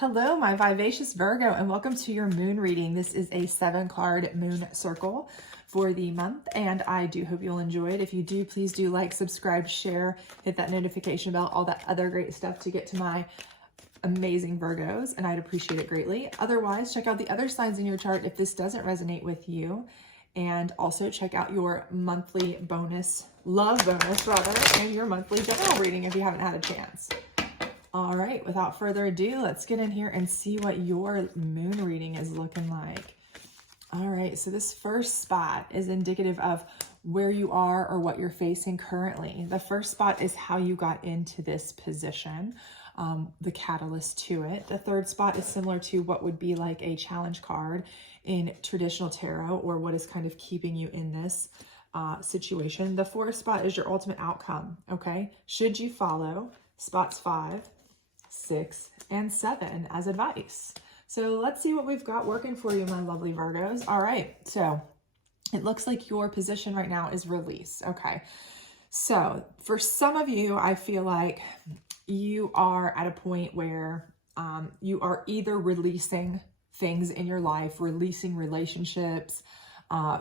Hello, my vivacious Virgo, and welcome to your moon reading. This is a 7-card moon circle for the month, and I do hope you'll enjoy it. If you do, please do like, subscribe, share, hit that notification bell, all that other great stuff to get to my amazing Virgos, and I'd appreciate it greatly. Otherwise, check out the other signs in your chart if this doesn't resonate with you, and also check out your monthly bonus, love bonus rather, and your monthly general reading if you haven't had a chance. All right, without further ado, let's get in here and see what your moon reading is looking like. All right, so this first spot is indicative of where you are or what you're facing currently. The first spot is how you got into this position, the catalyst to it. The third spot is similar to what would be like a challenge card in traditional tarot, or what is kind of keeping you in this situation. The fourth spot is your ultimate outcome, okay? Should you follow spots 5, 6, and 7 as advice. So let's see what we've got working for you, my lovely Virgos. All right, so it looks like your position right now is release. Okay, so for some of you, I feel like you are at a point where you are either releasing things in your life, releasing relationships,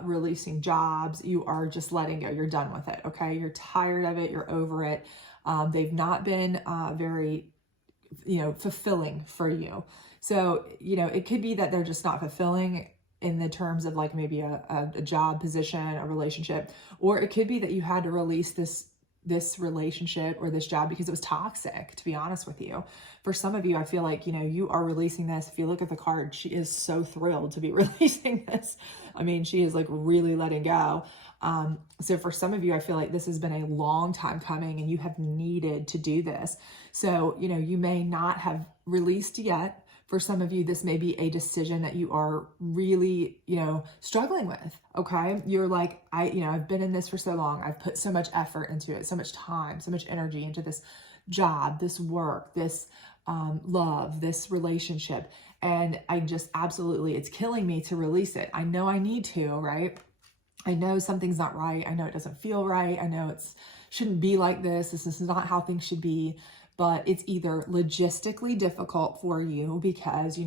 releasing jobs. You are just letting go. You're done with it, okay? You're tired of it. You're over it. They've not been very, fulfilling for you. So, it could be that they're just not fulfilling in the terms of like maybe a job position, a relationship, or it could be that you had to release this relationship or this job because it was toxic, to be honest with you. For some of you, I feel like, you are releasing this. If you look at the card, she is so thrilled to be releasing this. I mean, she is like really letting go. So for some of you, I feel like this has been a long time coming and you have needed to do this. So, you may not have released yet. For some of you, this may be a decision that you are really, struggling with, okay? You're like, I've been in this for so long. I've put so much effort into it, so much time, so much energy into this job, this work, this love, this relationship. And I just absolutely, it's killing me to release it. I know I need to, right? I know something's not right. I know it doesn't feel right. I know shouldn't be like this. This is not how things should be. But it's either logistically difficult for you because,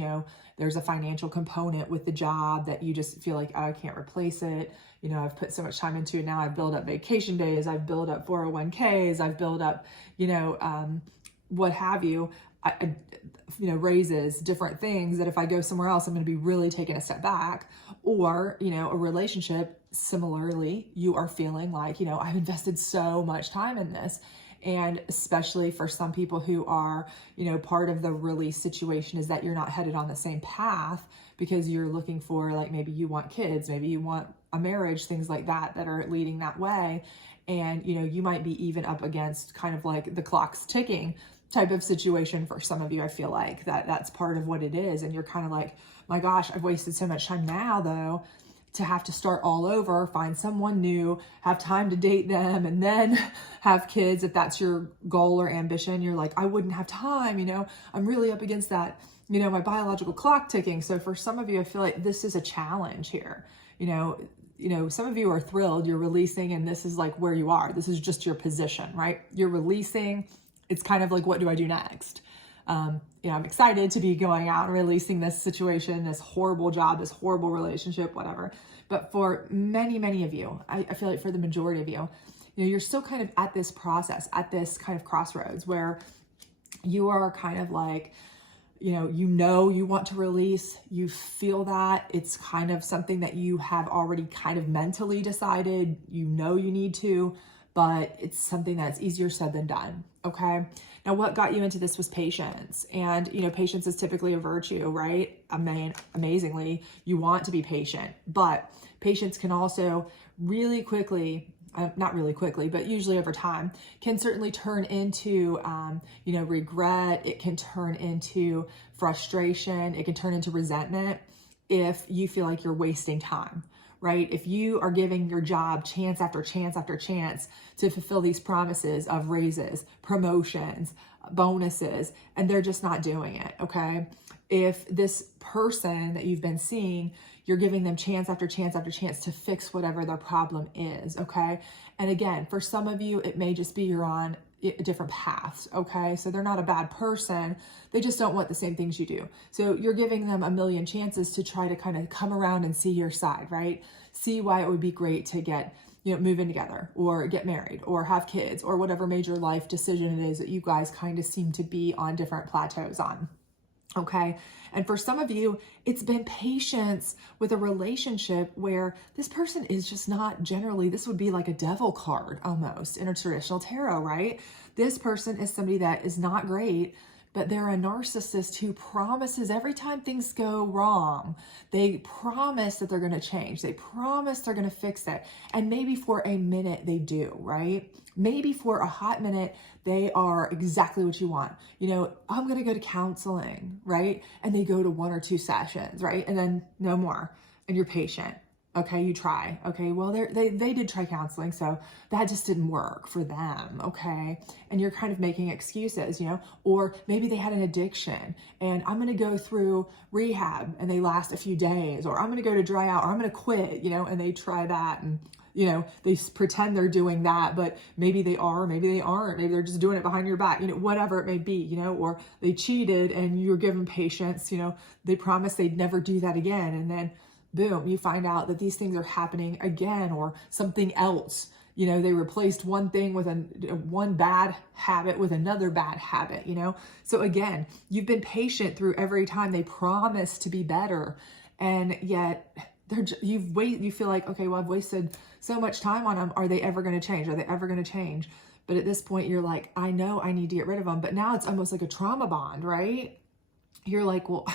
there's a financial component with the job that you just feel like, oh, I can't replace it. I've put so much time into it. Now I've built up vacation days. I've built up 401ks. I've built up, what have you, raises, different things that if I go somewhere else, I'm going to be really taking a step back. Or, a relationship, similarly, you are feeling like, I've invested so much time in this. And especially for some people who are, part of the release situation is that you're not headed on the same path because you're looking for, like, maybe you want kids, maybe you want a marriage, things like that are leading that way. And, you might be even up against kind of like the clock's ticking type of situation for some of you. I feel like that's part of what it is. And you're kind of like, my gosh, I've wasted so much time now though, to have to start all over, find someone new, have time to date them, and then have kids. If that's your goal or ambition, you're like, I wouldn't have time, I'm really up against that, my biological clock ticking. So for some of you, I feel like this is a challenge here. Some of you are thrilled, you're releasing, and this is like where you are. This is just your position, right? You're releasing. It's kind of like, what do I do next? I'm excited to be going out and releasing this situation, this horrible job, this horrible relationship, whatever. But for many, many of you, I feel like for the majority of you, you're still kind of at this process, at this kind of crossroads where you are kind of like, you want to release, you feel that it's kind of something that you have already kind of mentally decided, you need to, but it's something that's easier said than done. Okay. Now, what got you into this was patience. And, patience is typically a virtue, right? I mean, amazingly, you want to be patient, but patience can also really quickly, not really quickly, but usually over time, can certainly turn into, regret. It can turn into frustration. It can turn into resentment if you feel like you're wasting time. Right? If you are giving your job chance after chance after chance to fulfill these promises of raises, promotions, bonuses, and they're just not doing it, okay? If this person that you've been seeing, you're giving them chance after chance after chance to fix whatever their problem is, okay? And again, for some of you, it may just be you're on different paths, okay? So they're not a bad person. They just don't want the same things you do. So you're giving them a million chances to try to kind of come around and see your side, right? See why it would be great to get, move in together or get married or have kids or whatever major life decision it is that you guys kind of seem to be on different plateaus on. Okay. And for some of you, it's been patience with a relationship where this person is just not generally, this would be like a devil card almost in a traditional tarot, right? This person is somebody that is not great, but they're a narcissist who promises every time things go wrong, they promise that they're going to change. They promise they're going to fix it. And maybe for a minute they do, right? Maybe for a hot minute, they are exactly what you want. I'm going to go to counseling, right? And they go to 1 or 2 sessions, right? And then no more. And you're patient. Okay, you try. Okay, well, they did try counseling, so that just didn't work for them. Okay, and you're kind of making excuses, or maybe they had an addiction and I'm going to go through rehab and they last a few days, or I'm going to go to dry out, or I'm going to quit, and they try that and they pretend they're doing that, but maybe they are, maybe they aren't, maybe they're just doing it behind your back, whatever it may be, or they cheated and you're given patience, they promised they'd never do that again, and then boom, you find out that these things are happening again, or something else. They replaced one thing with one bad habit with another bad habit, So again, you've been patient through every time they promise to be better. And yet you feel like, okay, well, I've wasted so much time on them. Are they ever going to change? Are they ever going to change? But at this point you're like, I know I need to get rid of them. But now it's almost like a trauma bond, right? You're like, well,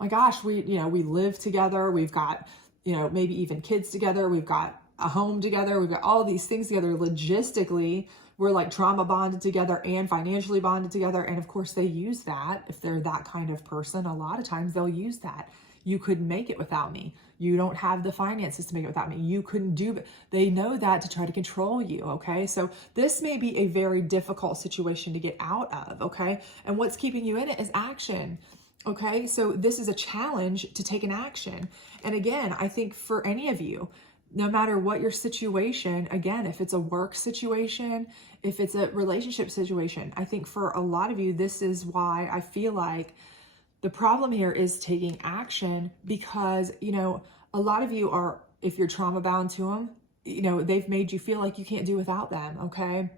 my gosh, we live together. We've got, maybe even kids together. We've got a home together. We've got all these things together. Logistically, we're like trauma bonded together and financially bonded together. And of course they use that. If they're that kind of person, a lot of times they'll use that. You couldn't make it without me. You don't have the finances to make it without me. You couldn't do it. They know that to try to control you. Okay. So this may be a very difficult situation to get out of. Okay. And what's keeping you in it is action. Okay. So this is a challenge to take an action. And again, I think for any of you, no matter what your situation, again, if it's a work situation, if it's a relationship situation, I think for a lot of you, this is why I feel like the problem here is taking action, because, a lot of you are, if you're trauma bound to them, they've made you feel like you can't do without them. Okay.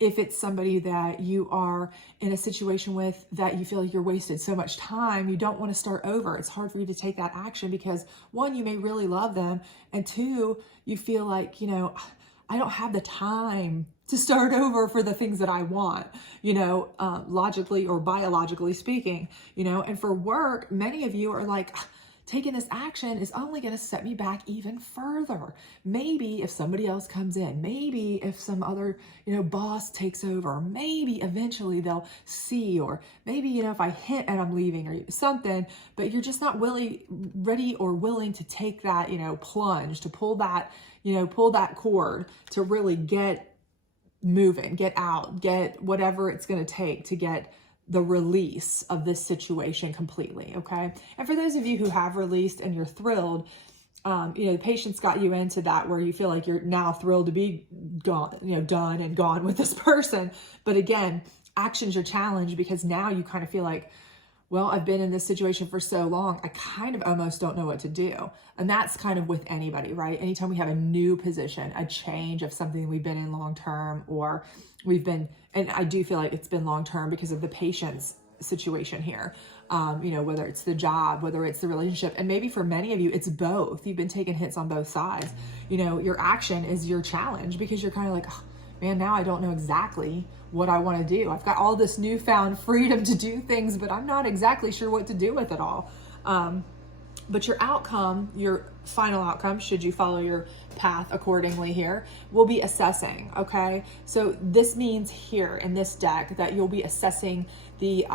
If it's somebody that you are in a situation with that you feel like you're wasted so much time, you don't want to start over. It's hard for you to take that action because 1, you may really love them. And 2, you feel like, I don't have the time to start over for the things that I want, logically or biologically speaking, and for work, many of you are like, taking this action is only going to set me back even further. Maybe if somebody else comes in, maybe if some other, boss takes over, maybe eventually they'll see, or maybe, if I hint at I'm leaving or something, but you're just not ready or willing to take that, plunge, to pull that cord to really get moving, get out, get whatever it's going to take to get the release of this situation completely. Okay. And for those of you who have released and you're thrilled, the patience got you into that where you feel like you're now thrilled to be gone, done and gone with this person. But again, action's your challenge, because now you kind of feel like, well, I've been in this situation for so long, I kind of almost don't know what to do. And that's kind of with anybody, right? Anytime we have a new position, a change of something we've been in long-term, or we've been, and I do feel like it's been long-term because of the patience situation here, whether it's the job, whether it's the relationship, and maybe for many of you, it's both. You've been taking hits on both sides. Your action is your challenge, because you're kind of like, oh, man, now I don't know exactly what I want to do. I've got all this newfound freedom to do things, but I'm not exactly sure what to do with it all. But your outcome, your final outcome, should you follow your path accordingly here, will be assessing. Okay. So this means here in this deck that you'll be assessing the,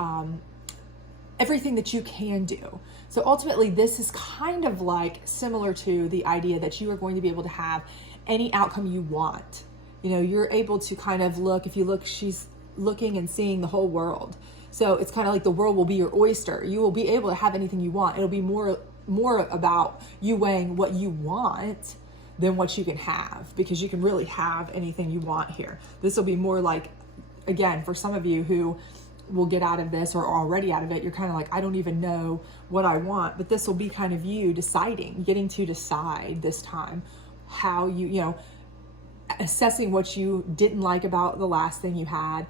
everything that you can do. So ultimately this is kind of like similar to the idea that you are going to be able to have any outcome you want. You're able to kind of look, if you look, she's looking and seeing the whole world. So it's kind of like the world will be your oyster. You will be able to have anything you want. It'll be more about you weighing what you want than what you can have, because you can really have anything you want here. This will be more like, again, for some of you who will get out of this or are already out of it, you're kind of like, I don't even know what I want. But this will be kind of you deciding, getting to decide this time how you assessing what you didn't like about the last thing you had,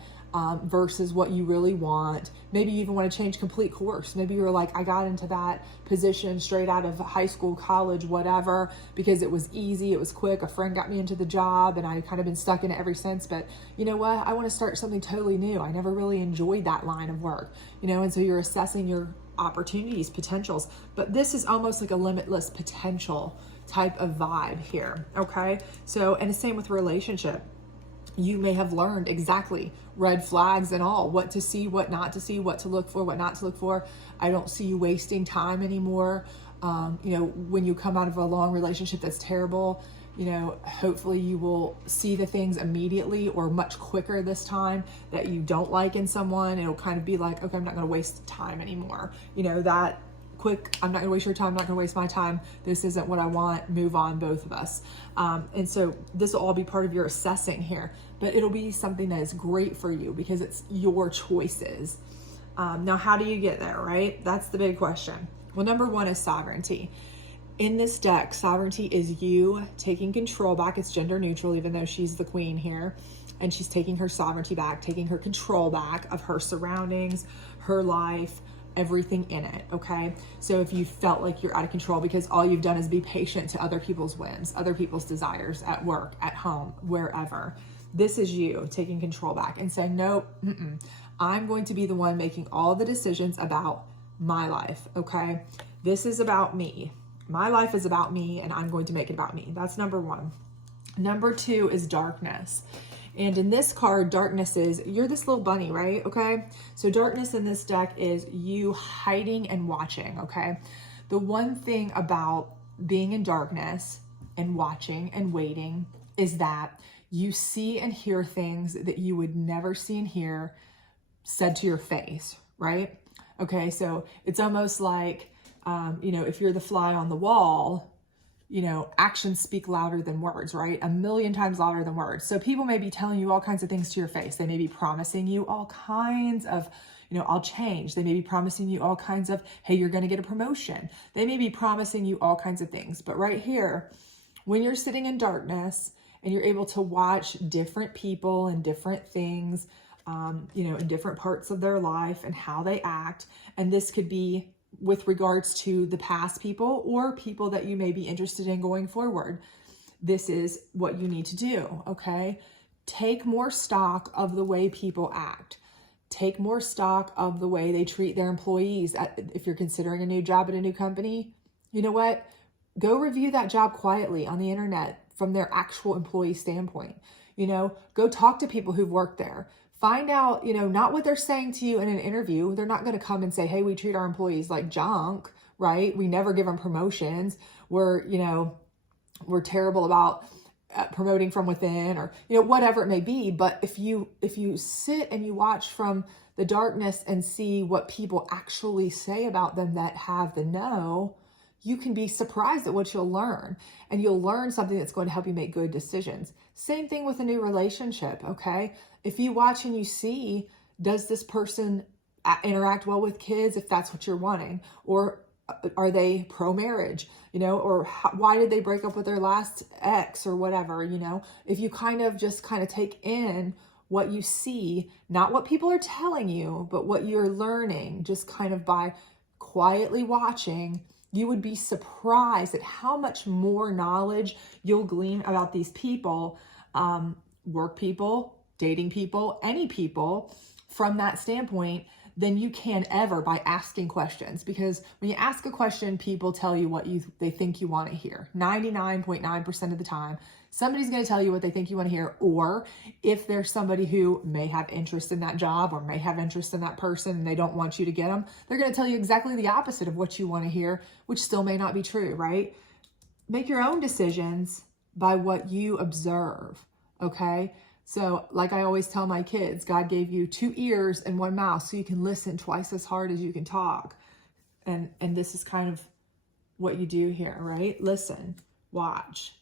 versus what you really want. Maybe you even want to change complete course. Maybe you're like, I got into that position straight out of high school, college, whatever, because it was easy, it was quick, a friend got me into the job, and I kind of been stuck in it ever since. But you know what? I want to start something totally new. I never really enjoyed that line of work, and so you're assessing your opportunities, potentials. But this is almost like a limitless potential type of vibe here, okay? So, and the same with relationship. You may have learned exactly red flags and all, what to see, what not to see, what to look for, what not to look for. I don't see you wasting time anymore. When you come out of a long relationship that's terrible, hopefully you will see the things immediately or much quicker this time that you don't like in someone. It'll kind of be like, okay, I'm not going to waste time anymore. That quick, I'm not gonna waste your time, I'm not gonna waste my time, this isn't what I want, move on, both of us. And so this will all be part of your assessing here, but it'll be something that is great for you because it's your choices. Now, how do you get there, right? That's the big question. Well, number one is sovereignty. In this deck, sovereignty is you taking control back. It's gender neutral, even though she's the queen here, and she's taking her sovereignty back, taking her control back of her surroundings, her life, everything in it, okay? So if you felt like you're out of control because all you've done is be patient to other people's whims, other people's desires, at work, at home, wherever, this is you taking control back and saying, nope, I'm going to be the one making all the decisions about my life, okay? This is about me. My life is about me, and I'm going to make it about me. That's number one. Number two is darkness. And in this card, darkness is, you're this little bunny, right? Okay. So darkness in this deck is you hiding and watching. Okay. The one thing about being in darkness and watching and waiting is that you see and hear things that you would never see and hear said to your face, right? Okay. So it's almost like, if you're the fly on the wall, actions speak louder than words, right? 1,000,000 times louder than words. So people may be telling you all kinds of things to your face. They may be promising you all kinds of, I'll change. They may be promising you all kinds of, hey, you're going to get a promotion. They may be promising you all kinds of things. But right here, when you're sitting in darkness and you're able to watch different people and different things, in different parts of their life and how they act, and this could be with regards to the past people or people that you may be interested in going forward. This is what you need to do, okay? Take more stock of the way people act. Take more stock of the way they treat their employees. If you're considering a new job at a new company, you know what? Go review that job quietly on the internet from their actual employee standpoint. Go talk to people who've worked there. Find out, not what they're saying to you in an interview. They're not going to come and say, hey, we treat our employees like junk, right? We never give them promotions. We're terrible about promoting from within, or, whatever it may be. But if you sit and you watch from the darkness and see what people actually say about them that have the know, you can be surprised at what you'll learn, and you'll learn something that's going to help you make good decisions. Same thing with a new relationship, okay? If you watch and you see, does this person interact well with kids if that's what you're wanting? Or are they pro-marriage, or why did they break up with their last ex or whatever, If you kind of take in what you see, not what people are telling you, but what you're learning, just kind of by quietly watching, you would be surprised at how much more knowledge you'll glean about these people, work people, dating people, any people from that standpoint, than you can ever by asking questions. Because when you ask a question, people tell you what they think you want to hear. 99.9% of the time, somebody's going to tell you what they think you want to hear. Or if there's somebody who may have interest in that job or may have interest in that person and they don't want you to get them, they're going to tell you exactly the opposite of what you want to hear, which still may not be true, right? Make your own decisions by what you observe, okay? So like I always tell my kids, God gave you 2 ears and 1 mouth so you can listen twice as hard as you can talk. And this is kind of what you do here, right? Listen, watch,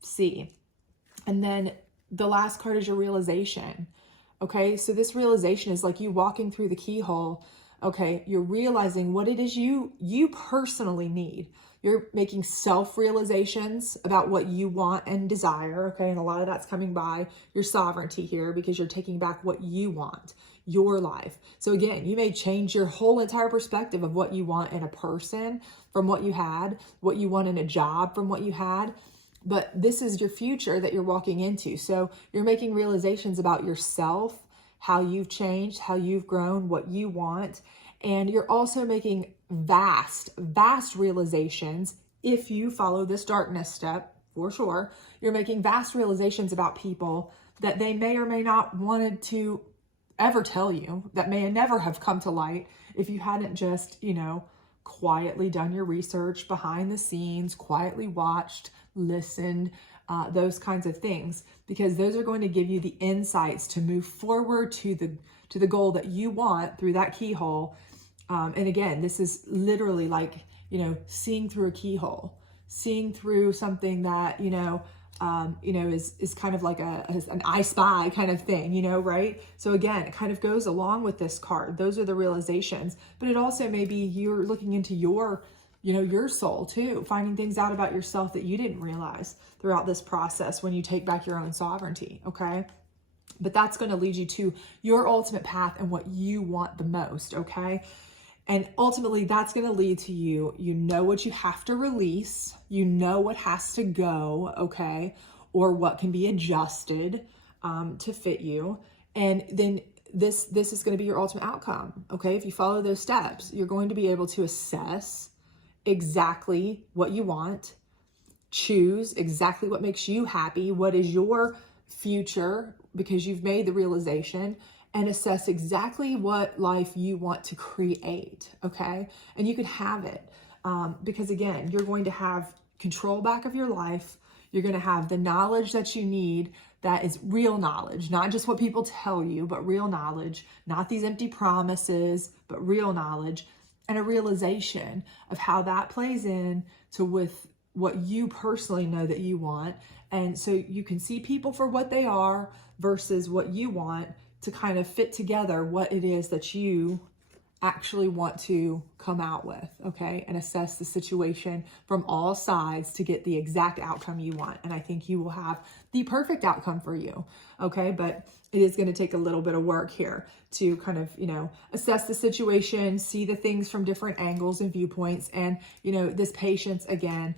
see. And then the last card is your realization. Okay, so this realization is like you walking through the keyhole. Okay, you're realizing what it is you personally need. You're making self-realizations about what you want and desire, okay? And a lot of that's coming by your sovereignty here because you're taking back what you want, your life. So again, you may change your whole entire perspective of what you want in a person from what you had, what you want in a job from what you had. But this is your future that you're walking into. So you're making realizations about yourself, how you've changed, how you've grown, what you want. And you're also making vast realizations. If you follow this darkness step, for sure, you're making vast realizations about people that they may or may not wanted to ever tell you, that may never have come to light if you hadn't just, quietly done your research behind the scenes, quietly watched, listened, those kinds of things, because those are going to give you the insights to move forward to the goal that you want through that keyhole. And again, this is literally like, seeing through a keyhole, seeing through something that, is kind of like an I Spy kind of thing, right? So again, it kind of goes along with this card. Those are the realizations, but it also may be you're looking into your soul too, finding things out about yourself that you didn't realize throughout this process when you take back your own sovereignty, okay? But that's going to lead you to your ultimate path and what you want the most, okay? And ultimately, that's going to lead to you know what you have to release, what has to go, okay, or what can be adjusted to fit you. And then this is going to be your ultimate outcome, okay? If you follow those steps, you're going to be able to assess exactly what you want, choose exactly what makes you happy, what is your future, because you've made the realization, and assess exactly what life you want to create, okay? And you can have it because, again, you're going to have control back of your life. You're going to have the knowledge that you need that is real knowledge, not just what people tell you, but real knowledge, not these empty promises, but real knowledge, and a realization of how that plays in to with what you personally know that you want. And so you can see people for what they are versus what you want, to kind of fit together what it is that you actually want to come out with, okay? And assess the situation from all sides to get the exact outcome you want. And I think you will have the perfect outcome for you, okay? But it is going to take a little bit of work here to kind of, assess the situation, see the things from different angles and viewpoints. And, this patience, again,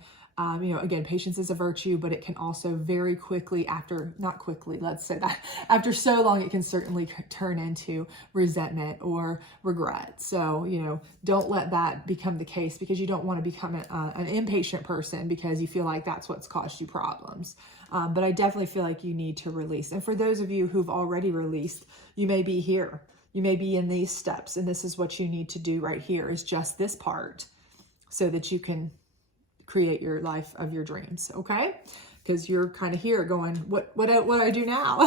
patience is a virtue, but it can also very quickly let's say that, after so long, it can certainly turn into resentment or regret. So, don't let that become the case, because you don't want to become an impatient person because you feel like that's what's caused you problems. But I definitely feel like you need to release. And for those of you who've already released, you may be here. You may be in these steps, and this is what you need to do right here, is just this part, so that you can create your life of your dreams, okay? Because you're kind of here going, what do I do now?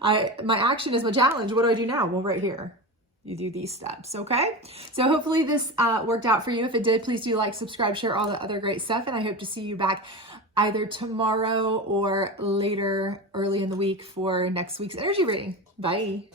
My action is my challenge. What do I do now? Well, right here, you do these steps, okay? So hopefully this worked out for you. If it did, please do like, subscribe, share all the other great stuff. And I hope to see you back either tomorrow or later, early in the week, for next week's energy reading. Bye.